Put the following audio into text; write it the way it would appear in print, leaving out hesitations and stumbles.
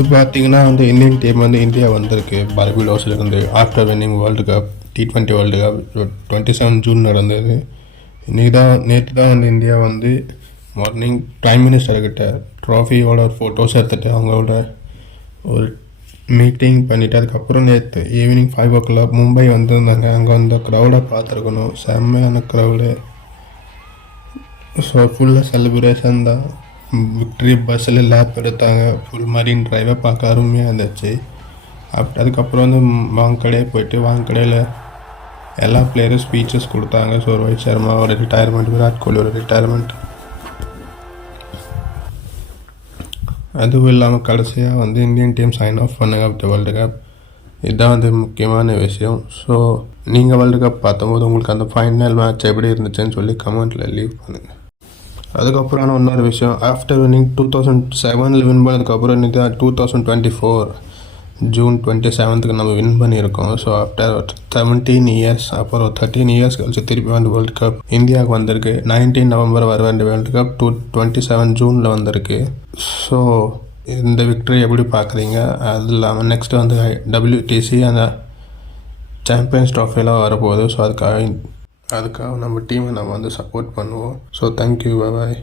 இது பார்த்தீங்கன்னா வந்து இந்தியன் டீம் வந்து இந்தியா வந்திருக்கு பார்பிலோஸில் இருந்து after winning world cup T20 world cup 27 June நடந்தது. நேற்று தான் வந்து இந்தியா வந்து மார்னிங் ப்ரைம் மினிஸ்டர்கிட்ட ட்ராஃபியோட ஃபோட்டோஸ் எடுத்துகிட்டு அவங்களோட ஒரு மீட்டிங் பண்ணிவிட்டு அதுக்கப்புறம் நேற்று ஈவினிங் 5 o'clock மும்பை வந்திருந்தாங்க. அங்கே வந்து க்ரௌடை பார்த்துருக்கணும், செம்மையான க்ரௌடு. ஸோ ஃபுல்லாக செலிப்ரேஷன் தான். விக்ட்ரி பஸ்ஸில் லேப் எடுத்தாங்க, ஃபுல் மரீன் ட்ரைவை பார்க்க அருமையாக இருந்துச்சு. அதுக்கப்புறம் வந்து வாங்கக்கடையே போயிட்டு வாங்கக்கடையில் எல்லா பிளேயரும் ஸ்பீச்சஸ் கொடுத்தாங்க. ஸோ ரோஹித் சர்மாவோட ரிட்டையர்மெண்ட், விராட் கோலியோட ரிட்டையர்மெண்ட், அதுவும் இல்லாமல் கடைசியாக வந்து இந்தியன் டீம் சைன் ஆஃப் பண்ணுங்க வித் வேர்ல்டு கப். இதுதான் வந்து முக்கியமான விஷயம். ஸோ நீங்கள் வேர்ல்டு கப் பார்த்தபோது உங்களுக்கு அந்த ஃபைனல் மேட்ச் எப்படி இருந்துச்சுன்னு சொல்லி கமெண்ட்டில் லீவ் பண்ணுங்கள். அதுக்கப்புறம் இன்னொரு விஷயம், ஆஃப்டர் வின்னிங் 2007 வின் பண்ணதுக்கப்புறம் இது 2024 ஜூன் 27 நம்ம வின் பண்ணியிருக்கோம். ஸோ ஆஃப்டர் 17 இயர்ஸ் அப்புறம் 13 இயர்ஸ் கழிச்சு திருப்பி வந்து வேர்ல்டு கப் இந்தியாவுக்கு வந்திருக்கு. 19 நவம்பர் வர வேண்டிய வேர்ல்டு கப் 27 ஜூனில் வந்திருக்கு. ஸோ இந்த விக்டரி எப்படி பார்க்குறீங்க? அது இல்லாமல் நெக்ஸ்ட்டு வந்து WTC அந்த சாம்பியன்ஸ் ட்ராஃபிலாம் வரப்போகுது. ஸோ அதுக்காக நம்ம டீமை நம்ம வந்து சப்போர்ட் பண்ணுவோம். ஸோ தேங்க்யூ, பாய்.